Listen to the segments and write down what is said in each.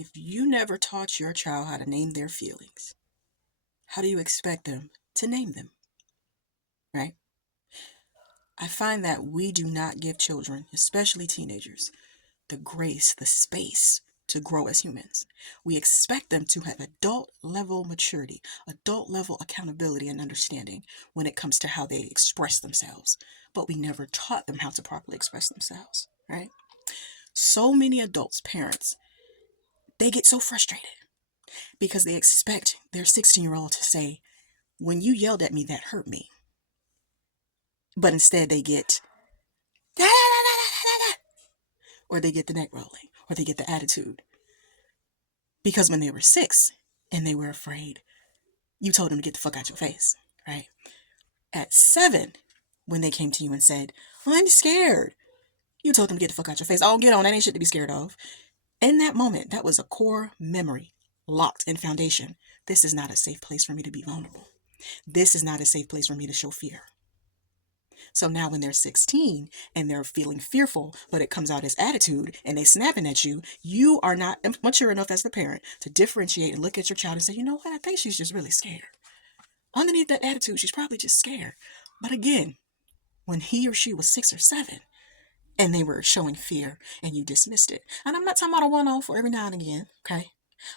If you never taught your child how to name their feelings, how do you expect them to name them? Right? I find that we do not give children, especially teenagers, the grace, the space to grow as humans. We expect them to have adult level maturity, adult level accountability and understanding when it comes to how they express themselves. But we never taught them how to properly express themselves, right? So many adults, parents, they get so frustrated because they expect their 16-year-old to say, when you yelled at me, that hurt me. But instead they get, da, da, da, da, da, or they get the neck rolling, or they get the attitude. Because when they were 6 and they were afraid, you told them to get the fuck out your face, right? At 7, when they came to you and said, well, I'm scared, you told them to get the fuck out your face. Oh, get on, that ain't shit to be scared of. In that moment, that was a core memory, locked in foundation. This is not a safe place for me to be vulnerable. This is not a safe place for me to show fear. So now when they're 16 and they're feeling fearful, but it comes out as attitude and they snapping at you, you are not mature enough as the parent to differentiate and look at your child and say, you know what, I think she's just really scared. Underneath that attitude, she's probably just scared. But again, when he or she was 6 or 7 and they were showing fear and you dismissed it. And I'm not talking about a one-off or every now and again, okay?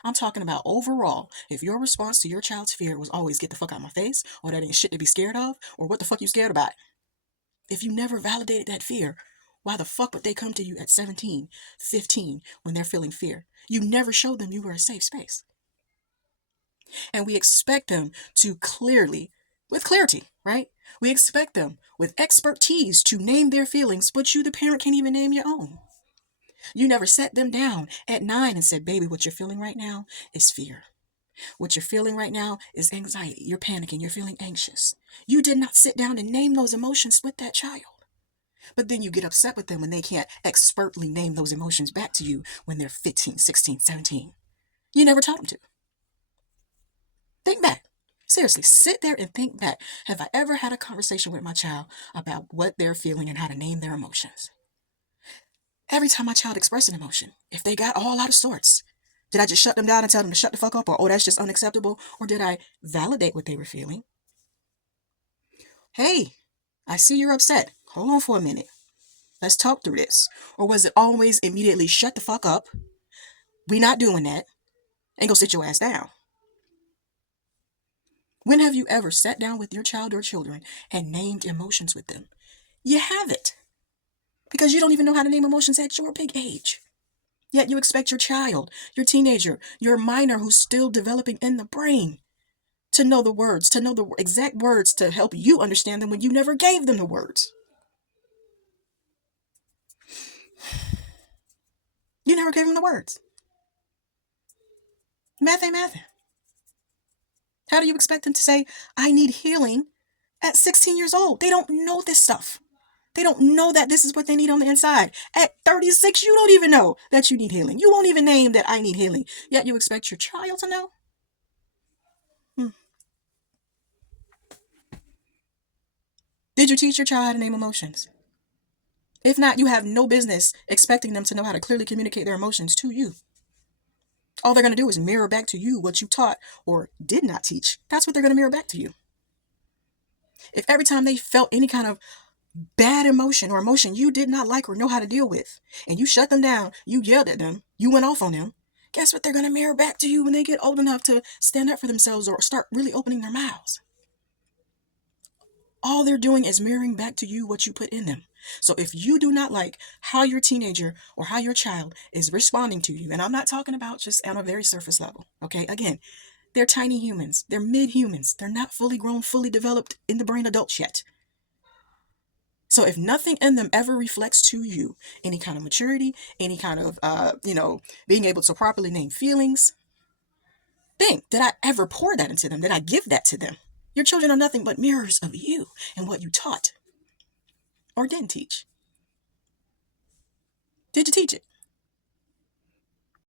I'm talking about overall, if your response to your child's fear was always get the fuck out of my face, or that ain't shit to be scared of, or what the fuck you scared about. If you never validated that fear, why the fuck would they come to you at 17, 15 when they're feeling fear? You never showed them you were a safe space. And we expect them to with clarity, right? We expect them with expertise to name their feelings, but you, the parent, can't even name your own. You never sat them down at 9 and said, baby, what you're feeling right now is fear. What you're feeling right now is anxiety. You're panicking. You're feeling anxious. You did not sit down and name those emotions with that child. But then you get upset with them when they can't expertly name those emotions back to you when they're 15, 16, 17. You never taught them to. Think back. Seriously, sit there and think back. Have I ever had a conversation with my child about what they're feeling and how to name their emotions? Every time my child expressed an emotion, if they got all out of sorts, did I just shut them down and tell them to shut the fuck up? Or, oh, that's just unacceptable? Or did I validate what they were feeling? Hey, I see you're upset. Hold on for a minute. Let's talk through this. Or was it always immediately shut the fuck up? We not doing that. And go sit your ass down. When have you ever sat down with your child or children and named emotions with them? You haven't. Because you don't even know how to name emotions at your big age. Yet you expect your child, your teenager, your minor who's still developing in the brain to know the words, to know the exact words to help you understand them when you never gave them the words. You never gave them the words. Math ain't math. How do you expect them to say, I need healing at 16 years old? They don't know this stuff. They don't know that this is what they need on the inside. At 36, you don't even know that you need healing. You won't even name that I need healing. Yet you expect your child to know? Did you teach your child how to name emotions? If not, you have no business expecting them to know how to clearly communicate their emotions to you. All they're going to do is mirror back to you what you taught or did not teach. That's what they're going to mirror back to you. If every time they felt any kind of bad emotion or emotion you did not like or know how to deal with, and you shut them down, you yelled at them, you went off on them, guess what they're going to mirror back to you when they get old enough to stand up for themselves or start really opening their mouths? All they're doing is mirroring back to you what you put in them. So if you do not like how your teenager or how your child is responding to you, and I'm not talking about just on a very surface level, okay? Again, they're tiny humans. They're mid-humans. They're not fully grown, fully developed in the brain adults yet. So if nothing in them ever reflects to you any kind of maturity, any kind of, being able to properly name feelings, think, did I ever pour that into them? Did I give that to them? Your children are nothing but mirrors of you and what you taught or didn't teach. Did you teach it?